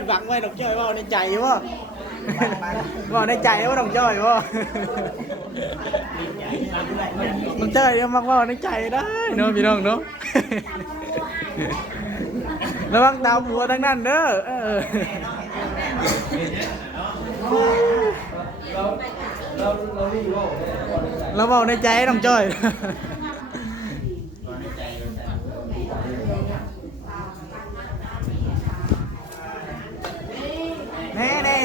นฝังไว้ดอกจ้อยว่าในใจว่าว่าในใจว่าดอกจ้อยว่าดอกจ้อยยังมักว่าในใจได้เนาะพี่น้องเนาะระวังดาวบัวทั้งนั้นเด้อเราบอกในใจดอกจ้อยแน่แน่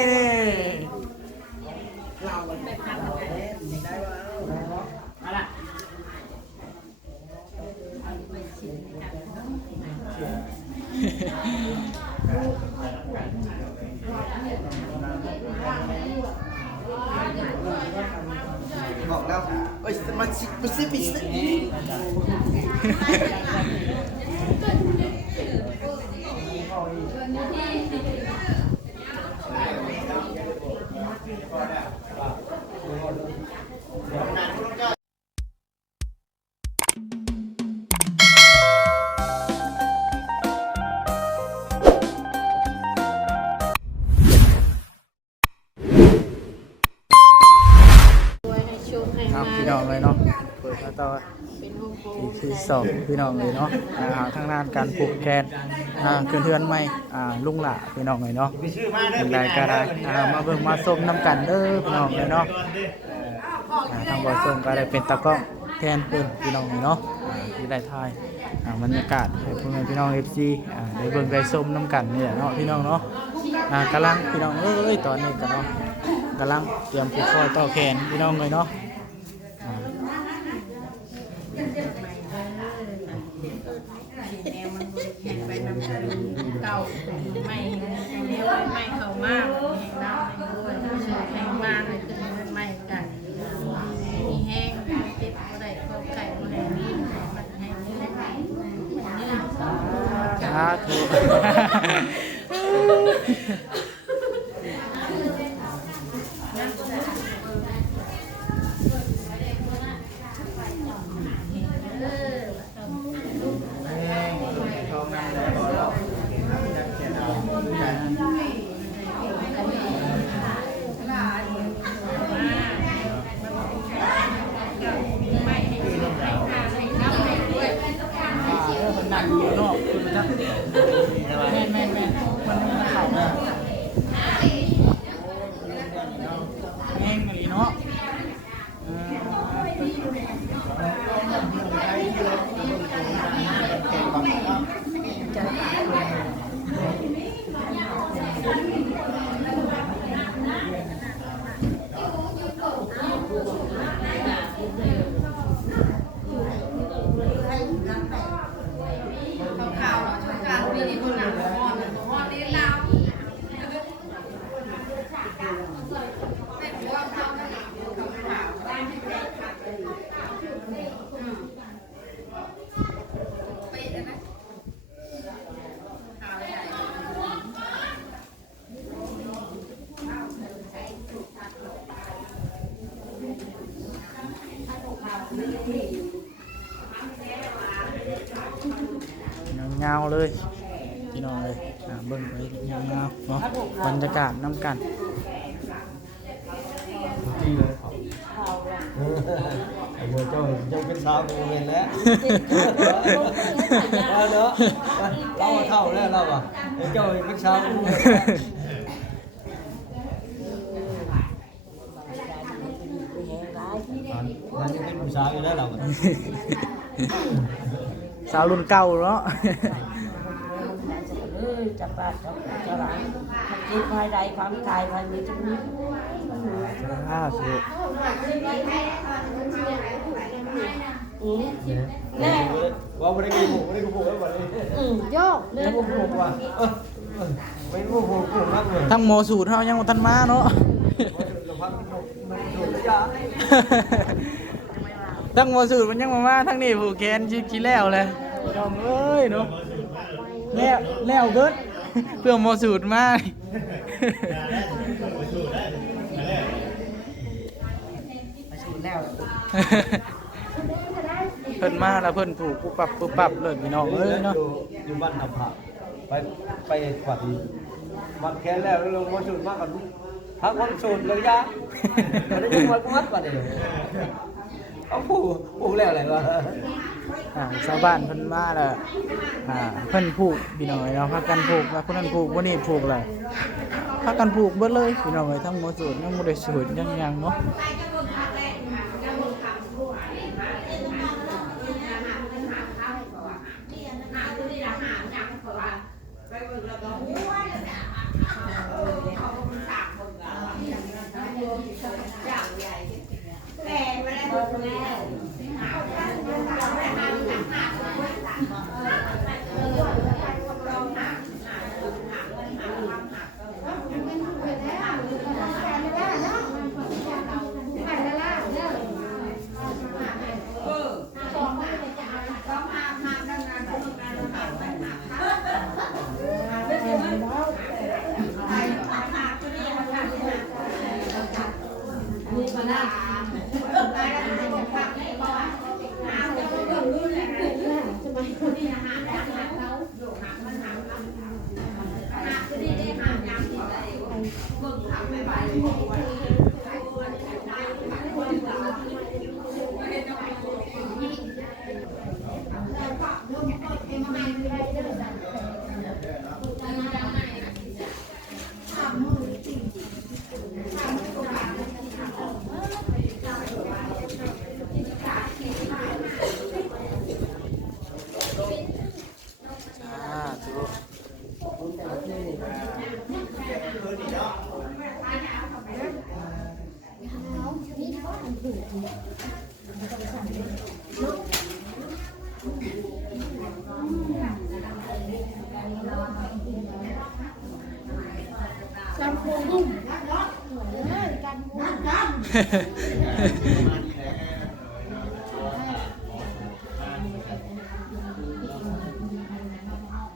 บอกแล้วโอ้ยมันสิปิดครับพี่น้องเลยเนาะเปิดมาต่ออีกที่สองพี่น้องเลยเนาะทางด้านการปลูกแคนเขื่อนใหม่ลุงหล่าพี่น้องเลยเนาะเป็นไรก็ได้มาเบิ่งมาส้มน้ำกันเด้อพี่น้องเลยเนาะทางบ่อส้มก็ได้เป็นตะก้องแทนเพิ่นพี่น้องเลยเนาะที่ได้ทายบรรยากาศให้พ่อแม่พี่น้อง FC ได้เบิ่งได้ส้มน้ำกันนี่แหละเนาะพี่น้องเนาะกำลังพี่น้องตอนนี้ก็เนาะกำลังเตรียมผูกคอต่อแขนพี่น้องเลยเนาะเก่าไม่เลี้ยวไม่เข้ามากแห้งน้ำด้วยแห้งมากเลยคือไม่กันมีแห้งติดอะไรก็ไก่อะไรนี่มันแห้งนี่ สาธุเงาเลยพี่น้องเลยเบิ่งไปเงาเนาะบรรยากาศน้ำกันเมื่อเจ้าเป็นสาวกูเห็นแล้วเนาะเราเท่าแล้วเราอ่ะเจ้าเป็นสาวกูมันจะเป็นผู้สาวอยู่แล้วเราสาวรุ่นเก่าเนาะจับปากจับหลังคิดภายใดความตายภายมีชีวิตสุดแน่ว่าไม่ได้กินผูแล้วแบบนี้โยกไม่ผูว่ะไม่ผูมากเลยทั้งโมสูตรเฮายังบ่ทันมาเนาะทั้งโมสูตรมันยังมาทั้งนี้ผูกแขนชิแล้วเลยยอมเอ้ยเนาะแล้วเบิดเพื่อโมสูตรมาเพิ่นมาแล้วเพิ่นผูกปุ๊บปั๊บเลยพี่น้องเอ้ยเนาะอยู่บ้านทำผักไปขวัญ บัดแขนแล้วลงมาสูดมากกันพักวันสูดเลยยะไม่ได้ยังวัดมาเดี๋ยวเอาผูกแล้วอะไรวะ ชาวบ้านเพิ่นมาแล้วเพิ่นผูกพี่น้องเนาะพากันผูกว่าคนนั้นผูกบ่นี่ผูกเลยพากันผูกเบิดเลยพี่น้องทั้งหมดสูตรยังบ่ได้สูตรยังเนาะ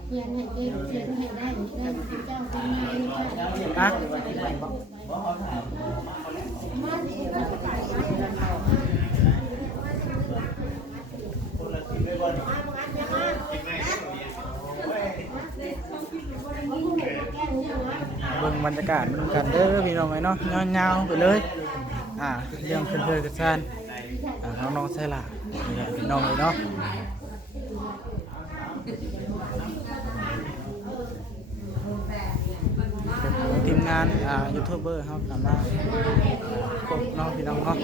เรียนให้เก่งเรียนให้ได้เรียนเจ้าเป็นนายฮะว่าเบิ่งบรรยากาศมันกันเด้อพี่น้องเนาะยาวๆไปเลยเรื่องเพื่อนๆกันซ่านน้องๆใช่ล่ะพี่น้องเลยเนาะทีมงานยูทูบเบอร์ครับกลับมาพบน้องพี่น้องเนาะ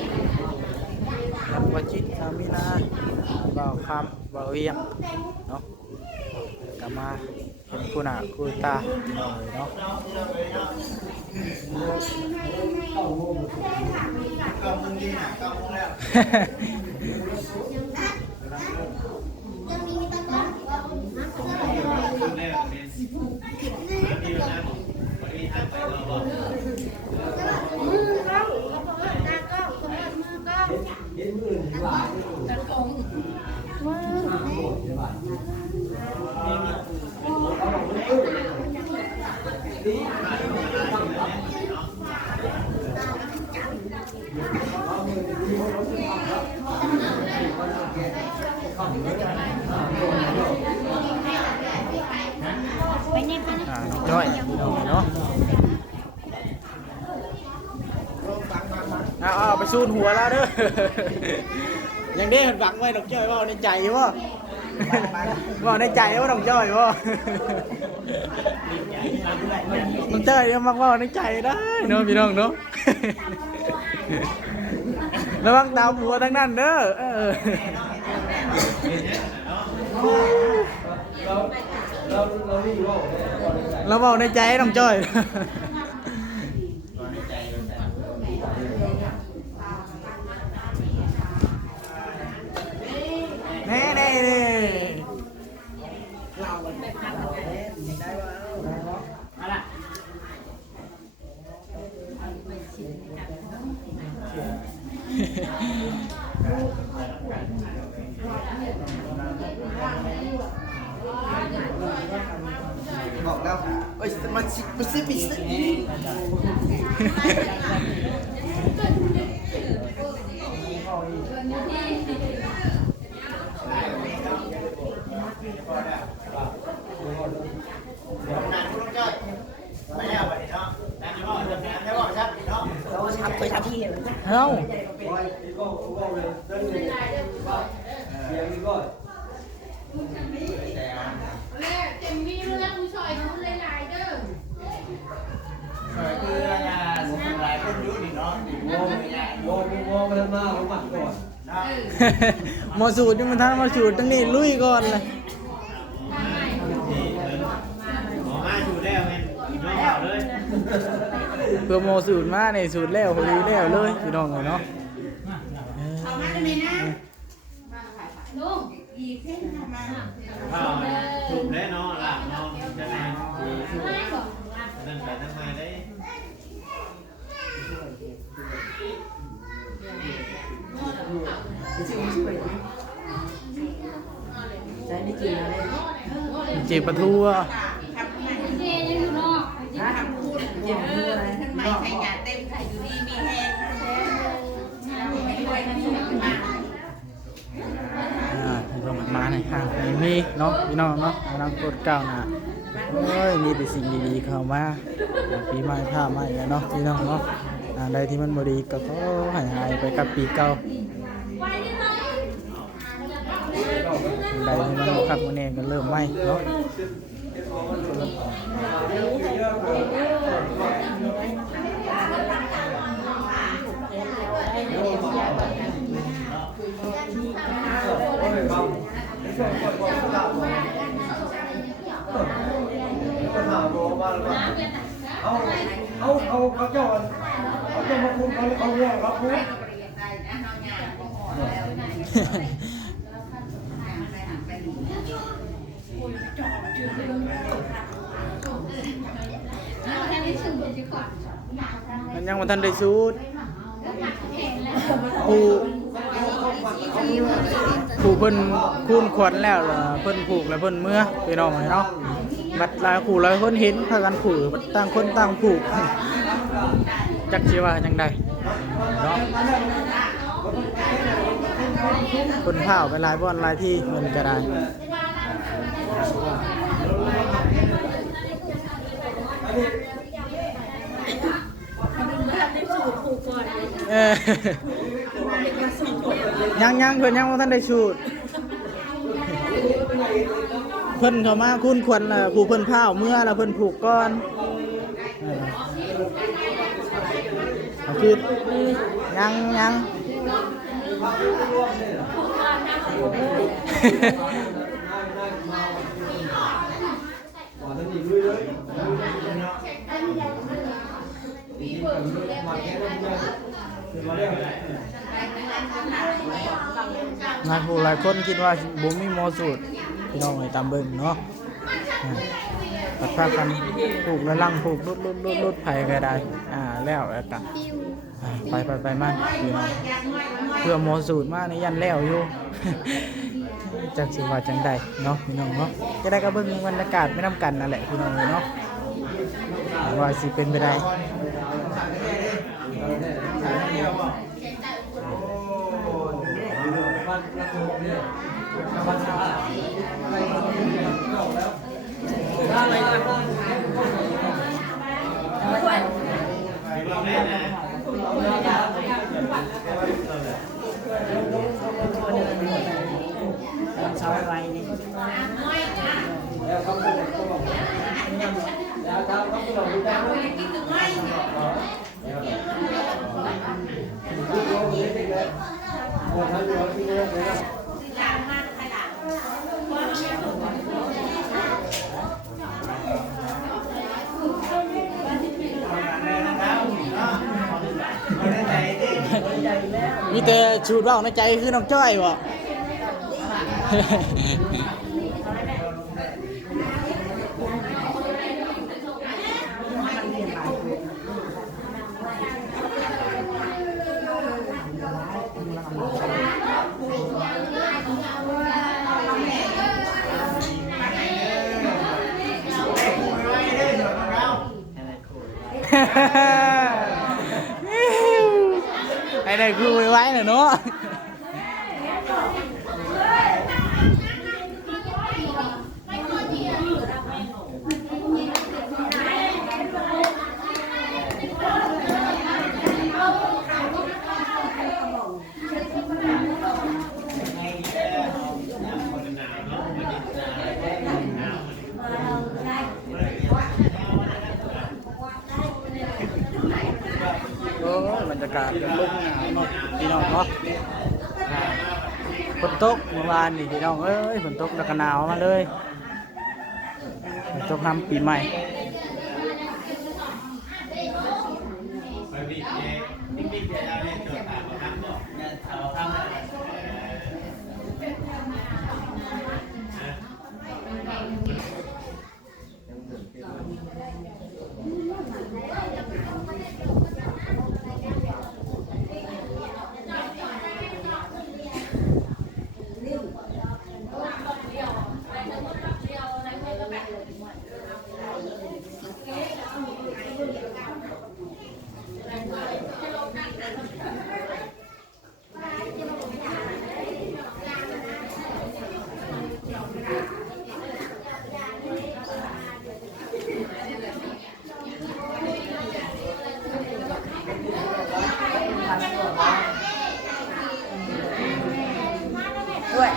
แล้ววจิตสามีนาบ่าวคำบ่าวเวียงเนาะกลับมาเป็นคู่หน้าคู่ตาพี่น้องเลยเนาะน้อยเนาะเอาไปซูนหัวแล้วเด้อยังได้เห็นหวังไว้ดอกจ้อยว่าในใจว่าว่าในใจว่าดอกจ้อยว่าดอกจ้อยยังมักว่าในใจได้เนาะพี่น้องเนาะระวังตามหัวทั้งนั้นเด้อเราบอกในใจน้องจ้อยแน่ๆเราได้ว่าอะไรบอกแล้วโอ้ยมันสิบิสไปไหน ที่เลย เอ้า แรกเต็มมีเรื่องผู้ชายเขาหลายๆเด้อ คือหลายคนรู้ดิเนาะวงมันมาผมมาก่อน หมอสูตรยังมันทันมาสูตรตั้งนี้ลุยก่อนเลย หมอมาสูตรแล้วเป็นน้องเก่าเลย เพื่อหมอสูตรมาในสูตรแล้วพอดีแล้วเลยพี่น้องเลยเนาะ เอามาได้ไหมนะลุงอีกเส้นมา ข้าวสูตรได้เนาะหลับเนาะจะแรงนั่นไปนั่นมาได้ ใช้ไม่จริงอะไร จีบปลาทูอ่ะ เจ๊ยังอยู่นอก ทำพูดเจ็บพูดอะไร ท่านใหม่ใครงานเต็มใครอยู่ดีมีแห้งไม่ด้วยนะช่วยกันมา เรามาในห้างมีเนาะพี่น้องเนาะกำลังกดก้าวหน้าโอ้ยมีแต่สิ่งดีๆเข้ามาปีใหม่ผ้าใหม่เนาะพี่น้องเนาะใดที่มันบ่ดีก็ขอให้หายไปกับปีเก่าใดที่มันบ่คักบ่แน่ก็เริ่มใหม่เนาะ เขาเจ้ามาคุมเขาเรื่องรับรู้ มันยังมาทันได้สูตรผูเพิ่นคูนขวัญแล้วล่ะเพิ่นผูกแล้วเพิ่นเมื่อพี่น้องเนาะบัดหลายคู่หลายคนเห็นพากันผูกต่างคนต่างผูกจักสิว่าจังไดเนาะคนข้าวไปหลายบ่อนหลายที่เพิ่นก็ได้ยังเพิ่นยังบ่ทันได้สูตรเพิ่นเข้ามาคุ้นควรผู้เพิ่นพาวเมื่อแล้วเพิ่นผูกก่อนคือยังหลายผู้หลายคนคิดว่าบ่มีหมอสูตรพี่น้องให้ตามเบิ่งเนาะตัดภาพกันผูกแล้วลังผูกรุดไผก็ได้แล้วก็ไปมาพี่น้องเพื่อหมอสูตรมาในยันแล้วอยู่ จักสิว่าจังใดเนาะพี่น้องเนาะจะได้ก็เบิ่งบรรยากาศไม่นำกันนั่นแหละพี่น้องเนาะว่าสิเป็นไปได้ชาวไรนี่มีแต่ชูดว่าในใจคือน้องจ้อยบ่ไอ้ได้คือไว้น่ะเนาะ ากาศลมหนาวเนาะพี่น้องเนาะฝนตกเมื่อวานนี่พี่น้องเอ้ยฝนตกแล้วก็หนาวมาเลยฝนตกน้ำปีใหม่ ไปบีบเองบีบเดี๋ยวเราเนี่ยเกิดตามมาทำบอกเนี่ยเราทำอะไรด้วย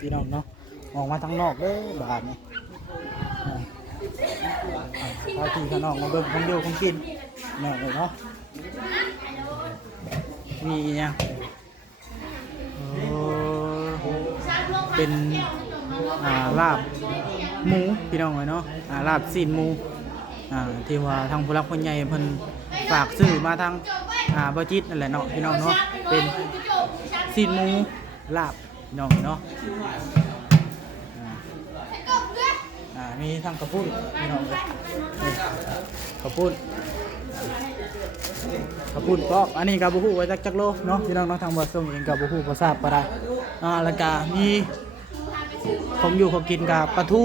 พี่น้องเนาะออกมาทางนอกเด้อบาทนี่พาพี่ข้างนอกมาเบิ่งของอยู่ของกินเนาะเลยเนาะมีเนี่ยเป็นลาบหมูพี่น้องเลยเนาะลาบซีนหมูที่ว่าทางผู้รักผู้ใหญ่เพิ่นฝากซื้อมาทางบ่จิตนั่นแหละเนาะพี่น้องเนาะเป็นซีนหมูลาบพี่น้องเนาะมีทางกระปุ้นพี่น้องเลยกระปุ้นก็อันนี้กับบุหูไว้จักโลเนาะพี่น้องเนาะทางบ่ส่งเองกับบุหูภาษาปลาได้แล้วก็มีผมอยู่เขากินกับปลาทู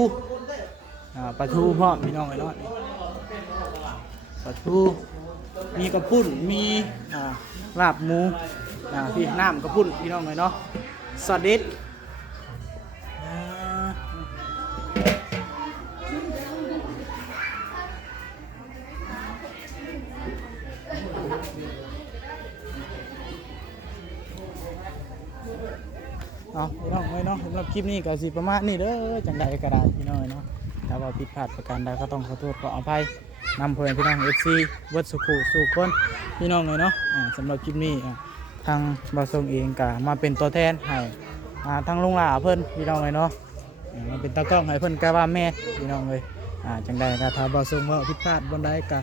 พ่อพี่น้องเลยเนาะปลาทูมีกระปุ้นมีลาบหมูพี่น้ำกระปุ้นพี่น้องเลยเนาะสวัสดีพี่น้องเลยเนาะสำหรับคลิปนี้ก็สิประมาณนี้เด้อจังใดก็ได้พี่น้องเนาะถ้าว่าผิดพลาดประการใดก็ต้องขอโทษขออภัยนำเพื่อนพี่น้อง FC เวิร์ดสุขุสู่คนพี่น้องเลยเนาะสำหรับคลิปนี้ทางบาทรงเองก็มาเป็นตัวแทนให้ทางลุงหล่าเพิ่นพี่น้องเลยเนาะมาเป็นตากล้องให้เพิ่นก็ว่าแม่พี่น้องเลยจังใดก็ถ้าบาทรงว่าผิดพลาดบนใดก็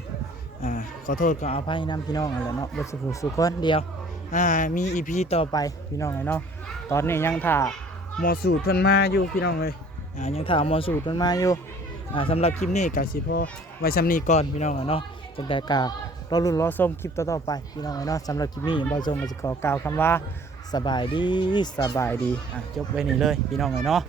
ขอโทษขออภัยนำพี่น้องอะไรเนาะเวิร์ดสุขุสู่คนเดียวมีอีพีต่อไปพี่น้องเลยเนาะตอนนี้ยังถ่าหมอสูตรเพิ่นมาอยู่พี่น้องเลยยังถ่าหมอสูตรเพิ่นมาอยู่สำหรับคลิปนี้ก็สิพอไว้ซ้ำนี้ก่อนพี่น้องเลยเนาะจังใดก็รอลุ้นรอชมคลิปต่อๆไปพี่น้องเลยเนาะสำหรับคลิปนี้บ่าวทรงก็สิขอกล่าวคำว่าสบายดีจบไว้นี่เลยพี่น้องเลยเนาะ